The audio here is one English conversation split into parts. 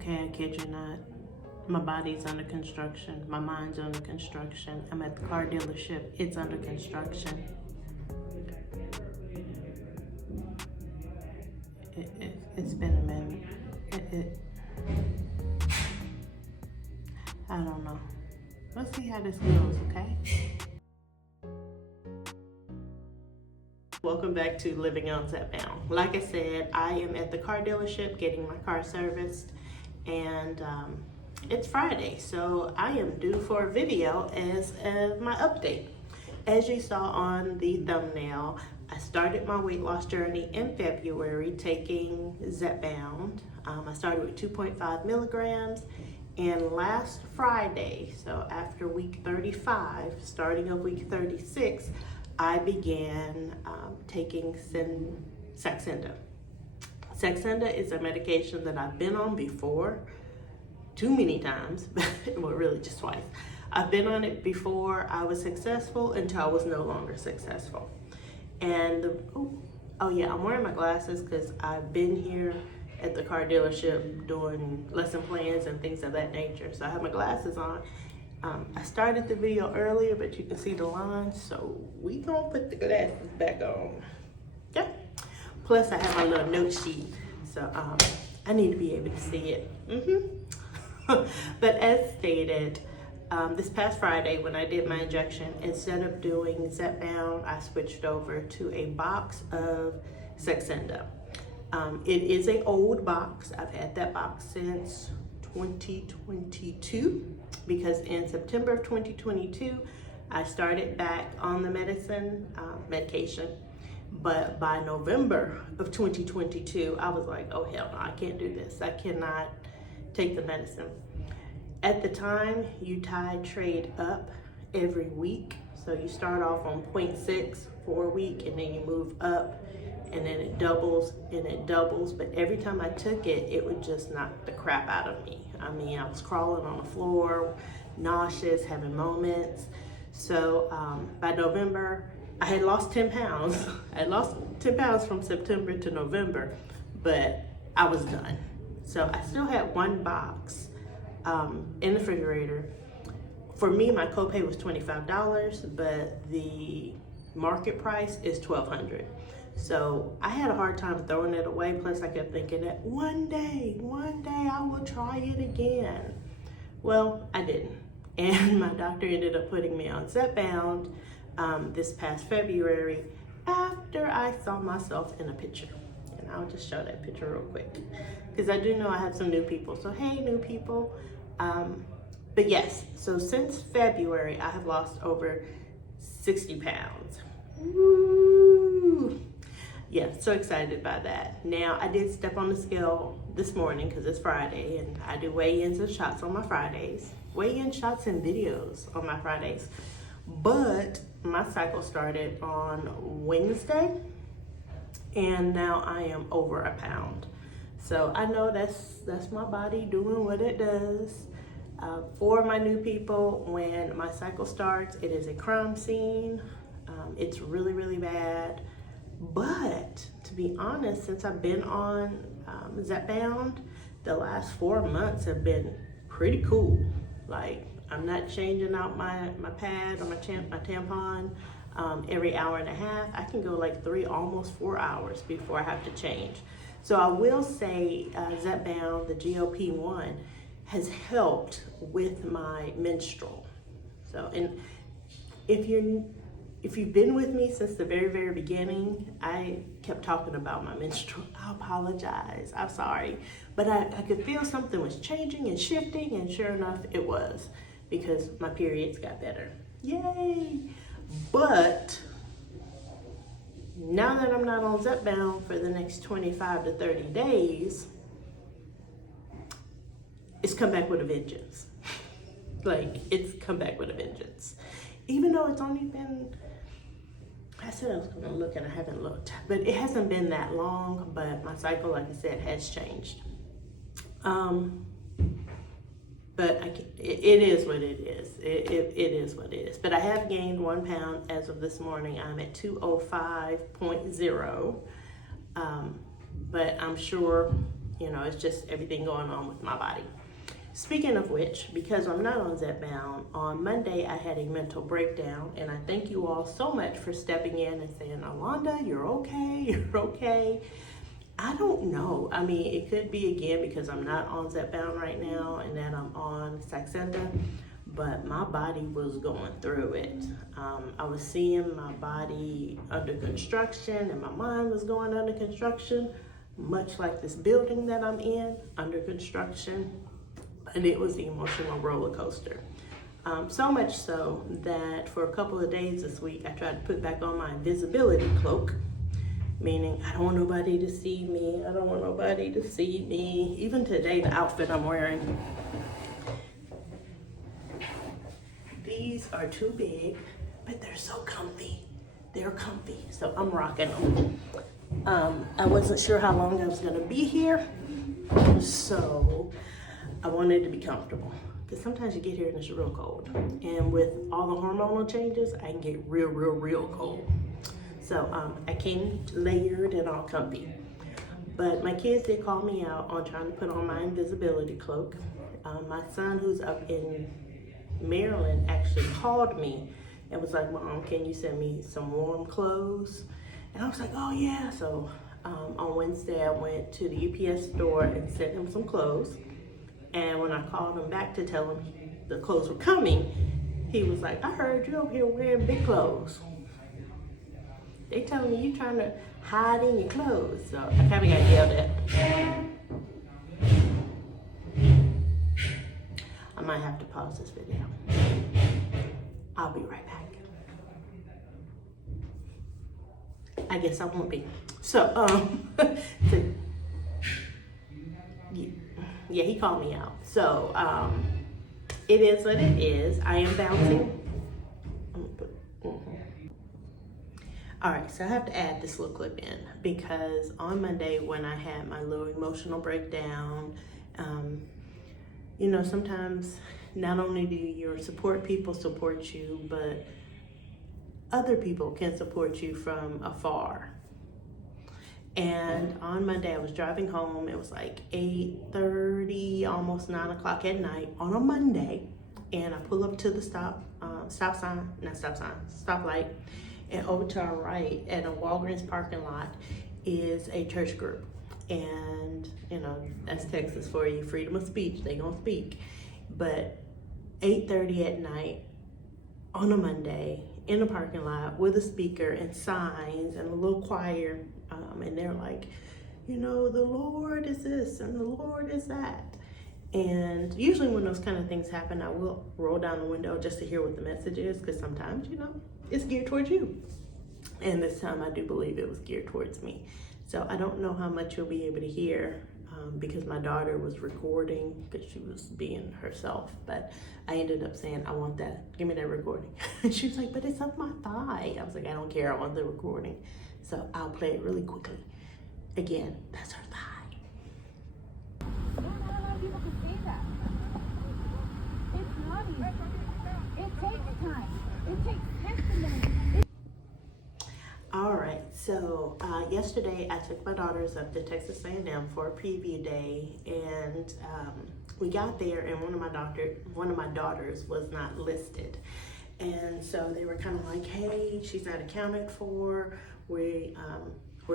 Okay, I kid you not. My body's under construction. My mind's under construction. I'm at the car dealership. It's under construction. It's been a minute. I don't know. Let's see how this goes, okay? Welcome back to Living on Zepbound. Like I said, I am at the car dealership getting my car serviced, and it's Friday, so I am due for a video as my update. As you saw on the thumbnail, I started my weight loss journey in February taking Zepbound. I started with 2.5 milligrams, and last Friday, so after week 35, starting of week 36, I began taking Saxenda. Saxenda is a medication that I've been on before, too many times, well, really just twice. I've been on it before. I was successful until I was no longer successful. And oh yeah, I'm wearing my glasses because I've been here at the car dealership doing lesson plans and things of that nature. So I have my glasses on. I started the video earlier, but you can see the lines, so we gonna put the glasses back on. Yeah. Plus I have my little note sheet, so I need to be able to see it. But as stated, this past Friday when I did my injection, instead of doing Zepbound, I switched over to a box of Saxenda. It is an old box. I've had that box since 2022 because in September of 2022, I started back on the medication. But by November of 2022, I was like, oh hell no, I can't do this. I cannot take the medicine. At the time, you titrate up every week. So you start off on 0.6 for a week, and then you move up, and then it doubles and it doubles. But every time I took it, it would just knock the crap out of me. I mean, I was crawling on the floor, nauseous, having moments. So by November, I had lost 10 pounds. I had lost 10 pounds from September to November, but I was done. So I still had one box in the refrigerator. For me, my copay was $25, but the market price is $1,200. So I had a hard time throwing it away. Plus I kept thinking that one day I will try it again. Well, I didn't. And my doctor ended up putting me on Zepbound this past February after I saw myself in a picture. And I'll just show that picture real quick because I do know I have some new people. So hey, new people. But yes, so since February, I have lost over 60 pounds. Woo! Yeah, so excited by that. Now, I did step on the scale this morning because it's Friday, and I do weigh-ins and shots on my Fridays. Weigh-in shots and videos on my Fridays. But my cycle started on Wednesday, and now I am over a pound. So I know that's my body doing what it does. For my new people, when my cycle starts, it is a crime scene. It's really, really bad. But to be honest, since I've been on Zepbound, the last 4 months have been pretty cool. Like, I'm not changing out my pad or my tampon every hour and a half. I can go like 3, almost 4 hours before I have to change. So I will say Zepbound, the GLP-1, has helped with my menstrual. So, and if you've been with me since the very, very beginning, I kept talking about my menstrual. I apologize, I'm sorry. But I could feel something was changing and shifting, and sure enough, it was, because my periods got better. Yay! But now that I'm not on Zepbound for the next 25 to 30 days, it's come back with a vengeance. Like, it's come back with a vengeance. Even though it's only been, I said I was gonna look and I haven't looked, but it hasn't been that long, but my cycle, like I said, has changed. But it is what it is. It is what it is. But I have gained 1 pound as of this morning. I'm at 205.0. But I'm sure You know, it's just everything going on with my body. Speaking of which, because I'm not on Zepbound, on Monday I had a mental breakdown, and I thank you all so much for stepping in and saying, Alonda, you're okay, you're okay. I don't know. I mean, it could be again because I'm not on Zepbound right now and that I'm on Saxenda, but my body was going through it. I was seeing my body under construction and my mind was going under construction, much like this building that I'm in, under construction. And it was the emotional roller coaster. So much so that for a couple of days this week, I tried to put back on my invisibility cloak, meaning I don't want nobody to see me. I don't want nobody to see me. Even today, the outfit I'm wearing, these are too big, but they're so comfy. They're comfy, so I'm rocking them. I wasn't sure how long I was gonna be here, so I wanted to be comfortable. Because sometimes you get here and it's real cold. And with all the hormonal changes, I can get real cold. So I came layered and all comfy. But my kids did call me out on trying to put on my invisibility cloak. My son, who's up in Maryland, actually called me and was like, Mom, can you send me some warm clothes? And I was like, oh yeah. So on Wednesday, I went to the UPS store and sent him some clothes. And when I called him back to tell him the clothes were coming, he was like, I heard you over here wearing big clothes. They telling me you trying to hide in your clothes. So I kind of got yelled at. I might have to pause this video. I'll be right back. I guess I won't be. So, yeah, he called me out. So, it is what it is. I am bouncing. All right, so I have to add this little clip in because on Monday when I had my little emotional breakdown, you know, sometimes not only do your support people support you, but other people can support you from afar. And on Monday, I was driving home. It was like 8:30, almost 9 o'clock at night on a Monday. And I pull up to the stoplight. And over to our right at a Walgreens parking lot is a church group. And, you know, that's Texas for you, freedom of speech, they gonna speak. But 8:30 at night on a Monday in a parking lot with a speaker and signs and a little choir, and they're like, you know, the Lord is this and the Lord is that. And usually when those kind of things happen, I will roll down the window just to hear what the message is, because sometimes, you know, it's geared towards you. And this time I do believe it was geared towards me. So I don't know how much you'll be able to hear because my daughter was recording because she was being herself. But I ended up saying, I want that. Give me that recording. And she was like, but it's up my thigh. I was like, I don't care. I want the recording. So I'll play it really quickly. Again, that's her thigh. Not a lot of people can say that. It's not easy. It takes time. It takes testimony. All right, so yesterday I took my daughters up to Texas A&M for a preview day, and we got there, and one of my daughters was not listed, and so they were kind of like, "Hey, she's not accounted for. We're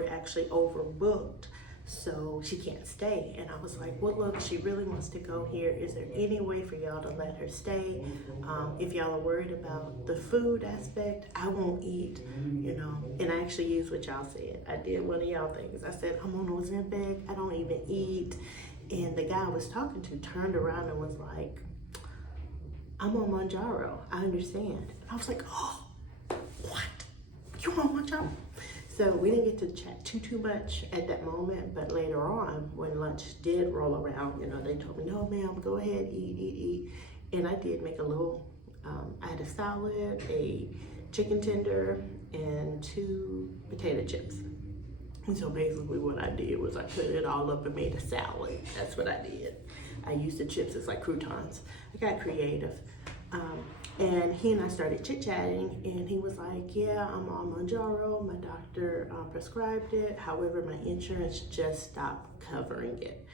actually overbooked, so she can't stay." And I was like, well, look, she really wants to go here. Is there any way for y'all to let her stay? If y'all are worried about the food aspect, I won't eat, you know. And I actually used what y'all said. I did one of y'all things. I said, I'm on Ozempic, I don't even eat. And the guy I was talking to turned around and was like, I'm on Mounjaro, I understand. I was like, oh, what? You on Mounjaro? So we didn't get to chat too much at that moment, but later on, when lunch did roll around, you know, they told me, no, ma'am, go ahead, eat. And I did make a little, I had a salad, a chicken tender, and 2 potato chips. And so basically what I did was I put it all up and made a salad. That's what I did. I used the chips as like croutons. I got creative. And he and I started chit-chatting, and he was like, yeah, I'm on Mounjaro. My doctor prescribed it. However, my insurance just stopped covering it.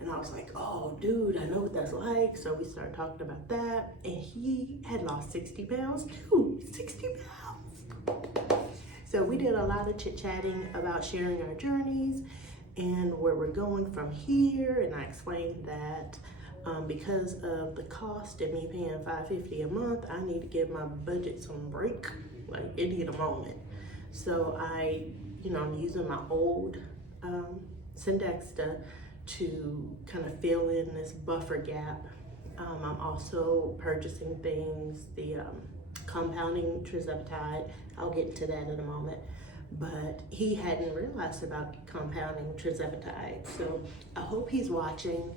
And I was like, oh, dude, I know what that's like. So we started talking about that. And he had lost 60 pounds too, 60 pounds. So we did a lot of chit-chatting about sharing our journeys and where we're going from here. And I explained that because of the cost of me paying $550 a month, I need to give my budget some break, like it need a moment. So I'm using my old Saxenda to kind of fill in this buffer gap. I'm also purchasing things, the compounding tirzepatide. I'll get to that in a moment. But he hadn't realized about compounding tirzepatide. So I hope he's watching,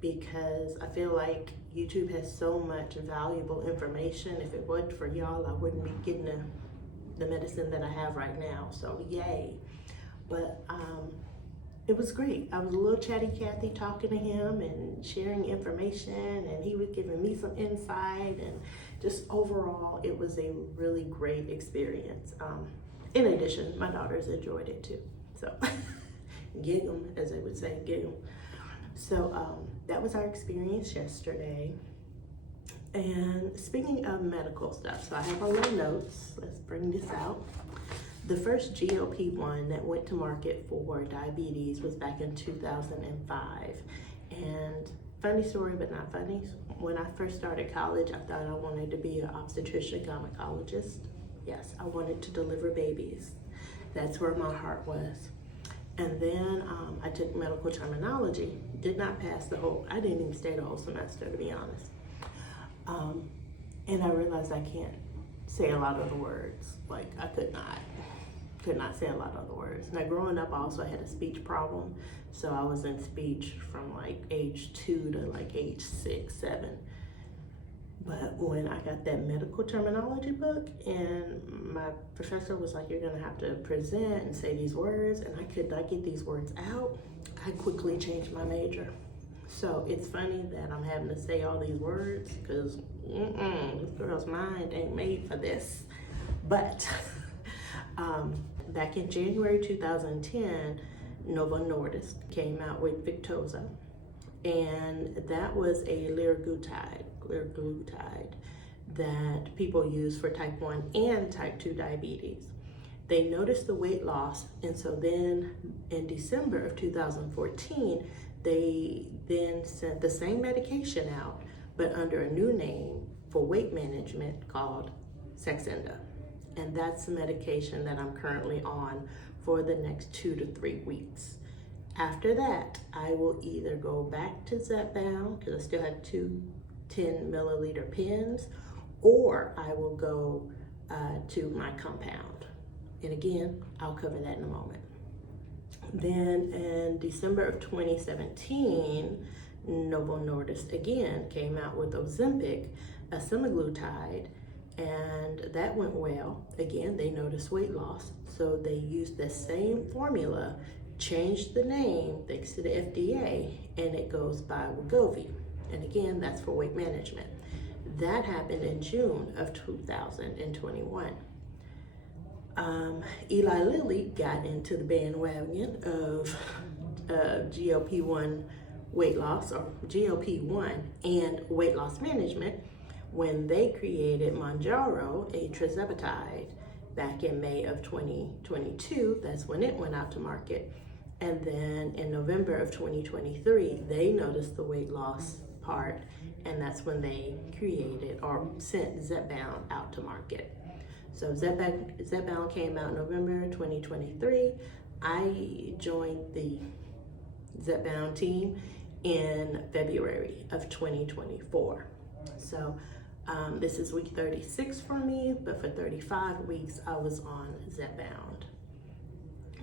because I feel like YouTube has so much valuable information. If it wasn't for y'all, I wouldn't be getting the medicine that I have right now. So yay. But it was great. I was a little chatty Cathy talking to him and sharing information, and he was giving me some insight, and just overall, it was a really great experience. In addition, my daughters enjoyed it too. So giggle, as they would say, giggle. So that was our experience yesterday. And speaking of medical stuff, so I have a little notes. Let's bring this out. The first GLP-1 that went to market for diabetes was back in 2005. And funny story, but not funny. When I first started college, I thought I wanted to be an obstetrician gynecologist. Yes, I wanted to deliver babies. That's where my heart was. And then I took medical terminology. Did not pass I didn't even stay the whole semester, to be honest. And I realized I can't say a lot of the words. Like, I could not say a lot of the words. Now, growing up, I also had a speech problem. So I was in speech from like age 2 to like age 6, 7. But when I got that medical terminology book, and my professor was like, you're gonna have to present and say these words, and I could not get these words out, I quickly changed my major. So it's funny that I'm having to say all these words, because this girl's mind ain't made for this. But back in January 2010, Novo Nordisk came out with Victoza, and that was a liraglutide that people use for type 1 and type 2 diabetes. They noticed the weight loss, and so then in December of 2014, they then sent the same medication out, but under a new name for weight management called Saxenda. And that's the medication that I'm currently on for the next 2 to 3 weeks. After that, I will either go back to Zepbound, because I still have 2 10-milliliter pens, or I will go to my compound. And again, I'll cover that in a moment. Then in December of 2017, Novo Nordisk again came out with Ozempic, a semaglutide, and that went well. Again, they noticed weight loss, so they used the same formula, changed the name thanks to the FDA, and it goes by Wegovy. And again, that's for weight management. That happened in June of 2021. Eli Lilly got into the bandwagon of GLP-1 weight loss, or GLP-1 and weight loss management, when they created Mounjaro, a tirzepatide, back in May of 2022. That's when it went out to market. And then in November of 2023, they noticed the weight loss part, and that's when they created or sent Zepbound out to market. So Zepbound came out in November 2023. I joined the Zepbound team in February of 2024. So this is week 36 for me, but for 35 weeks, I was on Zepbound.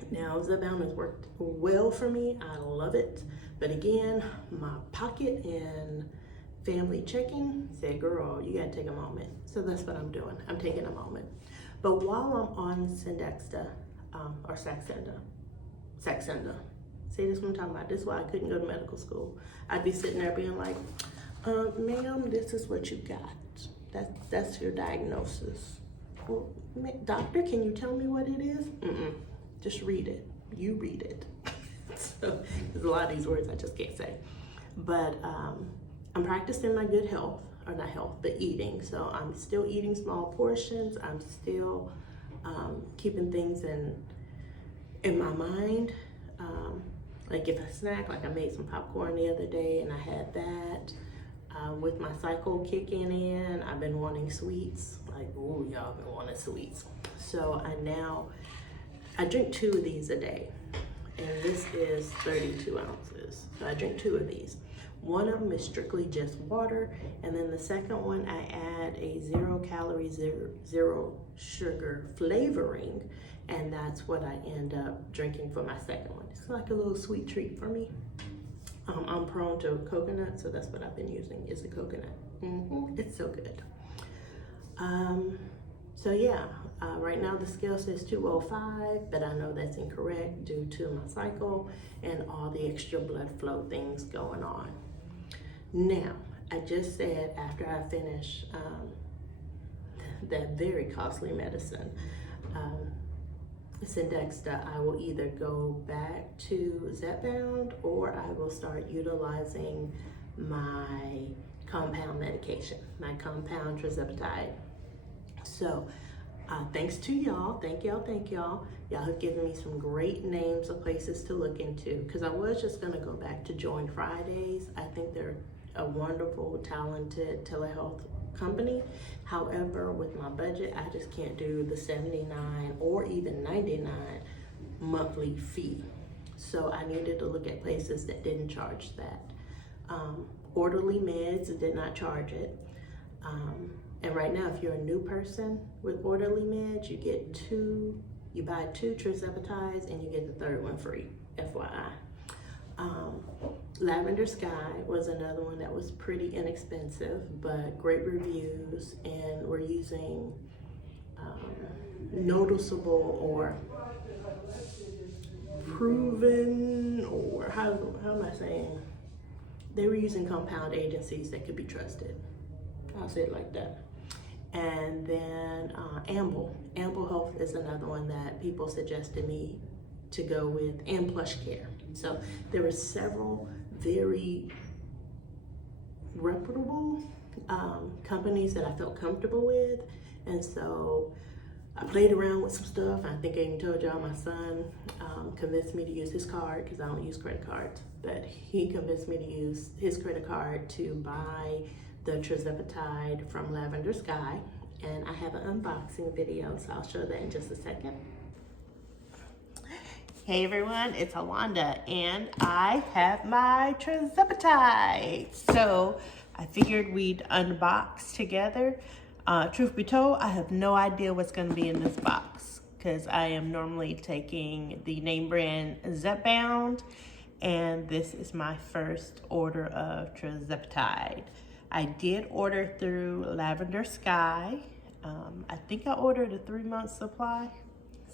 Now, Zepbound has worked well for me. I love it. But again, my pocket and family checking said, girl, you gotta take a moment. So that's what I'm doing. I'm taking a moment. But while I'm on Saxenda, or Saxenda, see, this is what I'm talking about. This is why I couldn't go to medical school. I'd be sitting there being like, ma'am, this is what you got. That's your diagnosis. Well, doctor, can you tell me what it is? Just read it. You read it. So there's a lot of these words I just can't say. But I'm practicing my good health, or not health, but eating. So I'm still eating small portions. I'm still keeping things in my mind. Like if I snack, like I made some popcorn the other day and I had that. With my cycle kicking in, I've been wanting sweets. Like, ooh, y'all been wanting sweets. So I drink 2 of these a day. And this is 32 ounces. So I drink 2 of these. One of them is strictly just water. And then the second one, I add a 0 calorie, zero sugar flavoring. And that's what I end up drinking for my second one. It's like a little sweet treat for me. I'm prone to coconut, so that's what I've been using, is the coconut. It's so good. So yeah, right now the scale says 205, but I know that's incorrect due to my cycle and all the extra blood flow things going on. Now, I just said after I finish that very costly medicine, Saxenda, I will either go back to Zepbound or I will start utilizing my compound medication, my compound tirzepatide. So thanks to y'all, thank y'all. Y'all have given me some great names of places to look into, because I was just gonna go back to Join Fridays. I think they're a wonderful, talented telehealth company. However, with my budget, I just can't do the $79 or even $99 monthly fee. So I needed to look at places that didn't charge that. Orderly Meds did not charge it. And right now, if you're a new person with Orderly Meds, you buy 2 tirzepatides and you get the 3rd one free, FYI. Lavender Sky was another one that was pretty inexpensive, but great reviews, and we're using noticeable or proven, or how am I saying? They were using compound agencies that could be trusted. I'll say it like that. And then Amble Health is another one that people suggested me to go with, and Plush Care. So there were several very reputable companies that I felt comfortable with, and so I played around with some stuff. I think I even told y'all my son convinced me to use his card, because I don't use credit cards, but he convinced me to use his credit card to buy the tirzepatide from Lavender Sky, and I have an unboxing video, so I'll show that in just a second. Hey everyone, it's Alonda, and I have my tirzepatide. So I figured we'd unbox together. Truth be told, I have no idea what's going to be in this box, because I am normally taking the name brand Zepbound, and this is my first order of tirzepatide. I did order through Lavender Sky. I think I ordered a 3-month supply.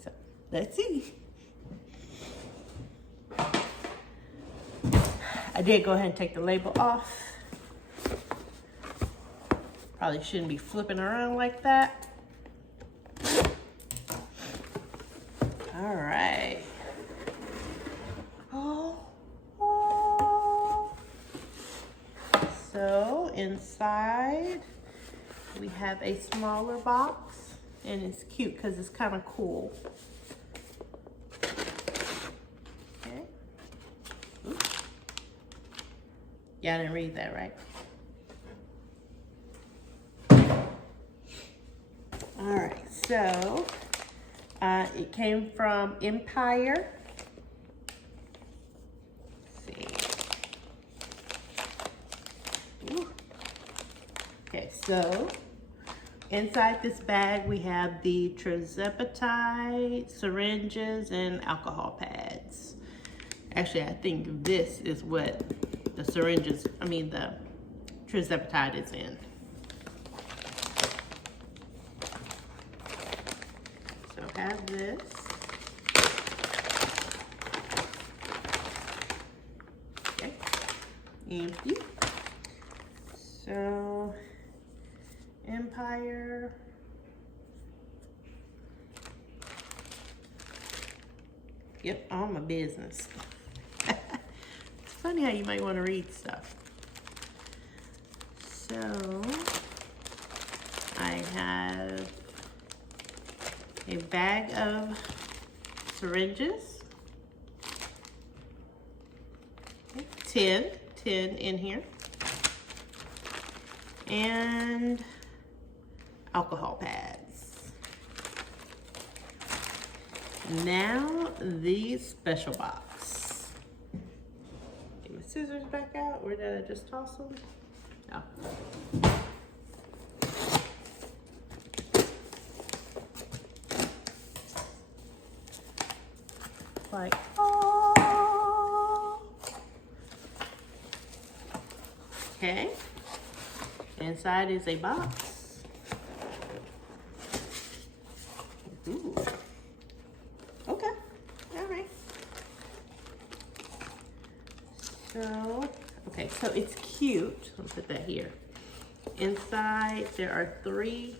So let's see. I did go ahead and take the label off. Probably shouldn't be flipping around like that. All right. So inside we have a smaller box, and it's cute because it's kind of cool. Okay. Oops. Yeah, I didn't read that right. All right, so it came from Empire. Let's see. Ooh. Okay, so inside this bag we have the tirzepatide, syringes, and alcohol pads. Actually, I think this is what the the tirzepatide is in. So have this. Okay, empty. So Empire. Yep, all my business. It's funny how you might want to read stuff. So, I have a bag of syringes. 10 in here. And alcohol pads. Now the special box. Get my scissors back out, or did I just toss them? No. Like, oh. Okay. Inside is a box. Ooh. Okay. All right. So, okay, so it's cute. I'll put that here. Inside, there are 3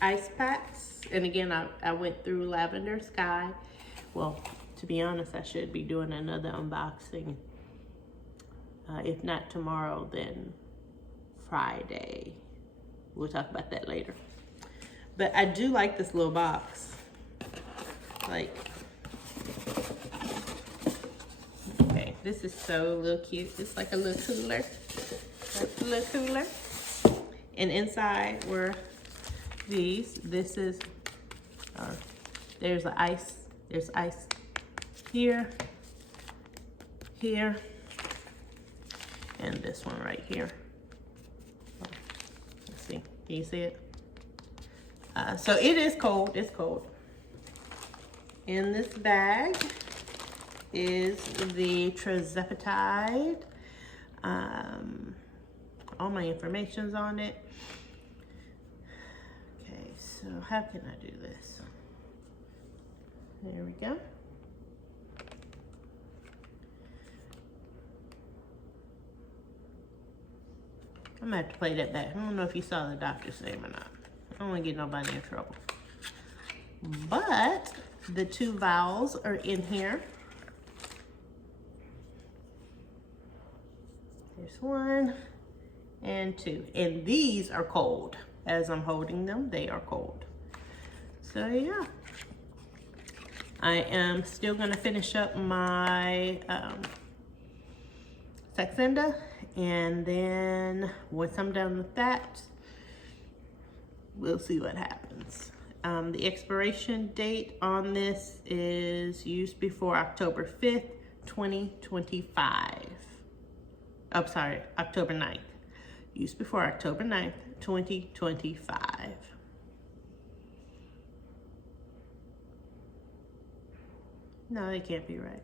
ice packs. And again, I went through Lavender Sky. Well, to be honest, I should be doing another unboxing. If not tomorrow, then Friday. We'll talk about that later. But I do like this little box. Like, okay, this is so little cute. It's like a little cooler. That's a little cooler. And inside were these. This is, there's ice. There's ice here, here, and this one right here. Let's see, can you see it? So it is cold, it's cold. In this bag is the tirzepatide. All my information's on it. Okay, so how can I do this? There we go. I'm gonna have to play that back. I don't know if you saw the doctor's name or not. I don't want to get nobody in trouble. But the 2 vials are in here. There's 1 and 2. And these are cold. As I'm holding them, they are cold. So yeah. I am still gonna finish up my Saxenda, and then once I'm done with that, we'll see what happens. The expiration date on this is used before October 5th, 2025. I'm sorry, October 9th. Used before October 9th, 2025. No, it can't be right.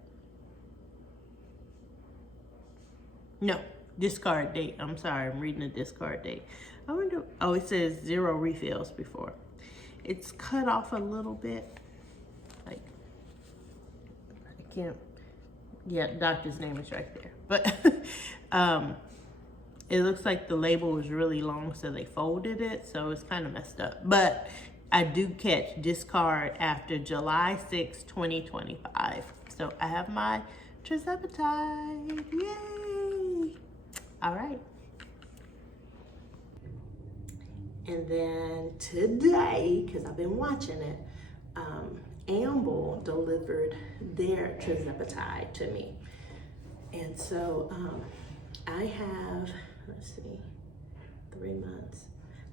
No, discard date. I'm sorry, I'm reading the discard date. I wonder, oh, it says 0 refills before. It's cut off a little bit. Like, I can't, yeah, doctor's name is right there. But it looks like the label was really long, so they folded it, so it's kind of messed up. But I do catch discard after July 6, 2025. So I have my tirzepatide. Yay! All right. And then today, because I've been watching it, Amble delivered their tirzepatide to me. And so I have, let's see, 3 months.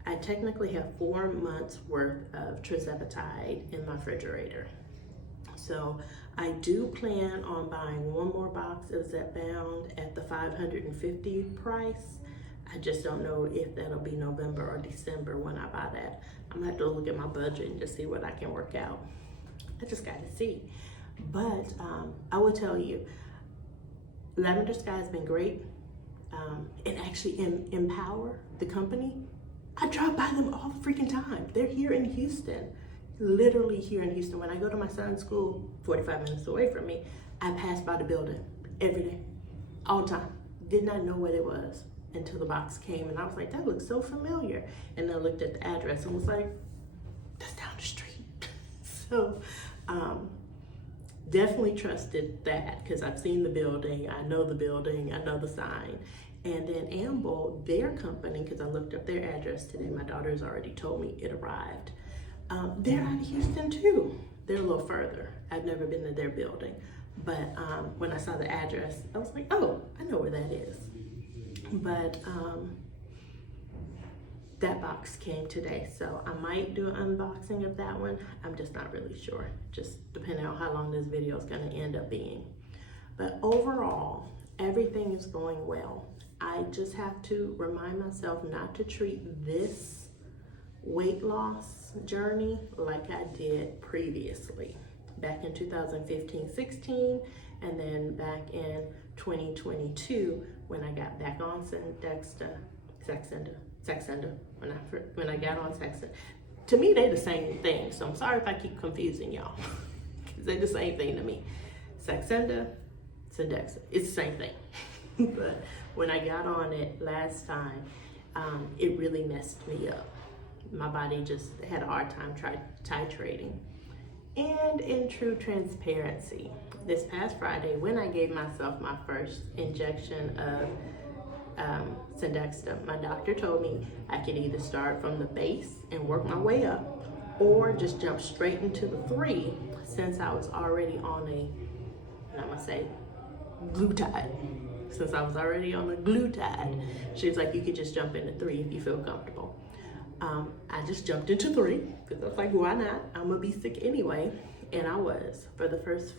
I technically have 4 months worth of tirzepatide in my refrigerator. So I do plan on buying 1 more box of Zepbound at the $550 price. I just don't know if that'll be November or December when I buy that. I'm gonna have to look at my budget and just see what I can work out. I just gotta see. But I will tell you, Lavender Sky has been great. And actually Empower, the company, I drive by them all the freaking time. They're here in Houston, literally here in Houston. When I go to my son's school, 45 minutes away from me, I pass by the building every day, all the time. Did not know what it was. until the box came, and I was like, that looks so familiar. And then I looked at the address and was like, that's down the street. So definitely trusted that because I've seen the building, I know the sign. And then Amble, their company, because I looked up their address today, my daughter's already told me it arrived. They're out of Houston too. They're a little further. I've never been to their building. But when I saw the address, I was like, oh, I know where that is. But that box came today, so I might do an unboxing of that one. I'm just not really sure, just depending on how long this video is going to end up being. But overall, everything is going well. I just have to remind myself not to treat this weight loss journey like I did previously, back in 2015-16, and then back in 2022 when I got back on Saxenda, when I got on Saxenda. To me, they're the same thing, so I'm sorry if I keep confusing y'all, because they're the same thing to me. Saxenda, Sendexa, it's the same thing. But when I got on it last time, it really messed me up. My body just had a hard time titrating. And in true transparency, this past Friday, when I gave myself my first injection of Sendexa, my doctor told me I could either start from the base and work my way up, or just jump straight into the 3, since I was already on glutide. Since I was already on the glutide, she was like, you could just jump into 3 if you feel comfortable. I just jumped into 3 because I was like, why not? I'm gonna be sick anyway. And I was, for the first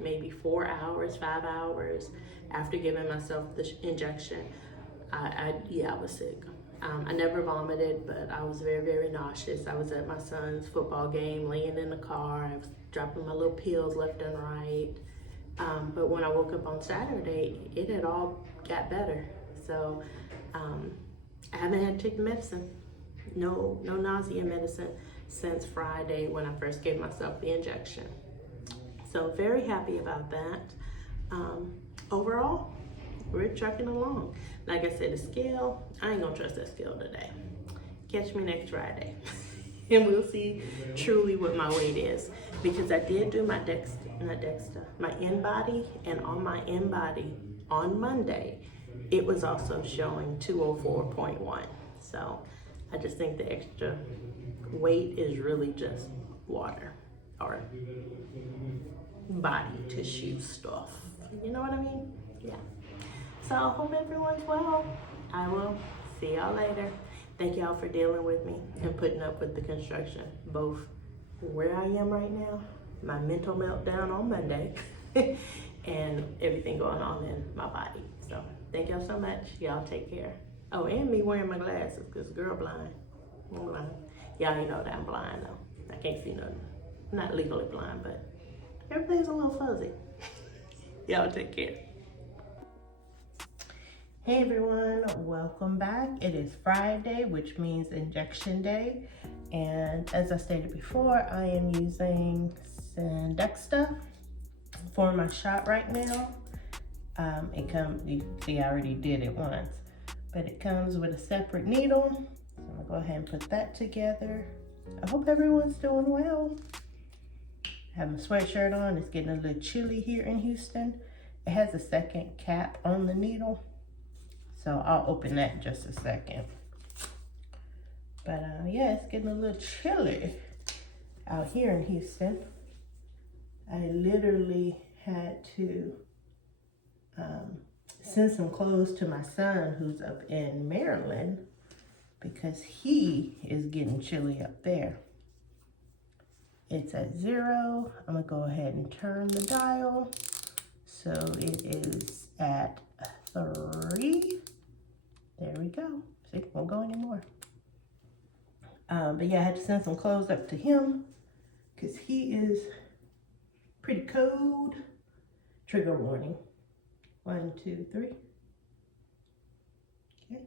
maybe 4 hours, 5 hours after giving myself the injection, I was sick. I never vomited, but I was very, very nauseous. I was at my son's football game, laying in the car. I was dropping my little pills left and right. But when I woke up on Saturday, it had all got better. So I haven't had to take the medicine. No nausea medicine since Friday when I first gave myself the injection. So very happy about that. Overall, we're trucking along. Like I said, the scale, I ain't gonna trust that scale today. Catch me next Friday. And we'll see truly what my weight is. Because I did do my my in-body, and on my in-body on Monday, it was also showing 204.1. So I just think the extra weight is really just water or body tissue stuff. You know what I mean? Yeah. So I hope everyone's well. I will see y'all later. Thank y'all for dealing with me and putting up with the construction, both where I am right now, my mental meltdown on Monday, and everything going on in my body. So thank y'all so much. Y'all take care. Oh, and me wearing my glasses, because girl blind. I'm blind. Y'all ain't know that I'm blind though. I can't see nothing. I'm not legally blind, but everything's a little fuzzy. Y'all take care. Hey everyone, welcome back. It is Friday, which means injection day. And as I stated before, I am using Sendexa for my shot right now. You can see I already did it once, but it comes with a separate needle. So I'm gonna go ahead and put that together. I hope everyone's doing well. I have my sweatshirt on. It's getting a little chilly here in Houston. It has a second cap on the needle, so I'll open that in just a second. But yeah, it's getting a little chilly out here in Houston. I literally had to send some clothes to my son who's up in Maryland because he is getting chilly up there. It's at 0. I'm gonna go ahead and turn the dial. So it is at 3. There we go. See, won't go anymore. But yeah, I had to send some clothes up to him because he is pretty cold. Trigger warning. 1, 2, 3. Okay.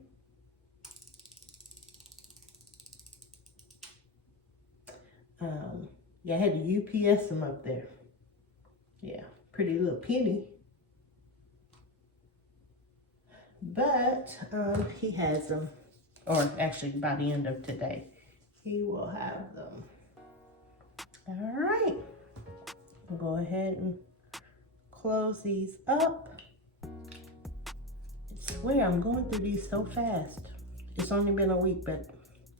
Yeah, I had to UPS them up there. Yeah, pretty little penny. But he has them, or actually by the end of today, he will have them. All right, we'll go ahead and close these up. I swear I'm going through these so fast. It's only been a week, but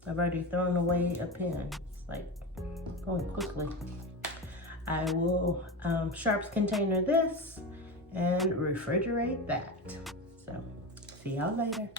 I've already thrown away a pen. It's like going quickly. I will sharps container this and refrigerate that. So see y'all later.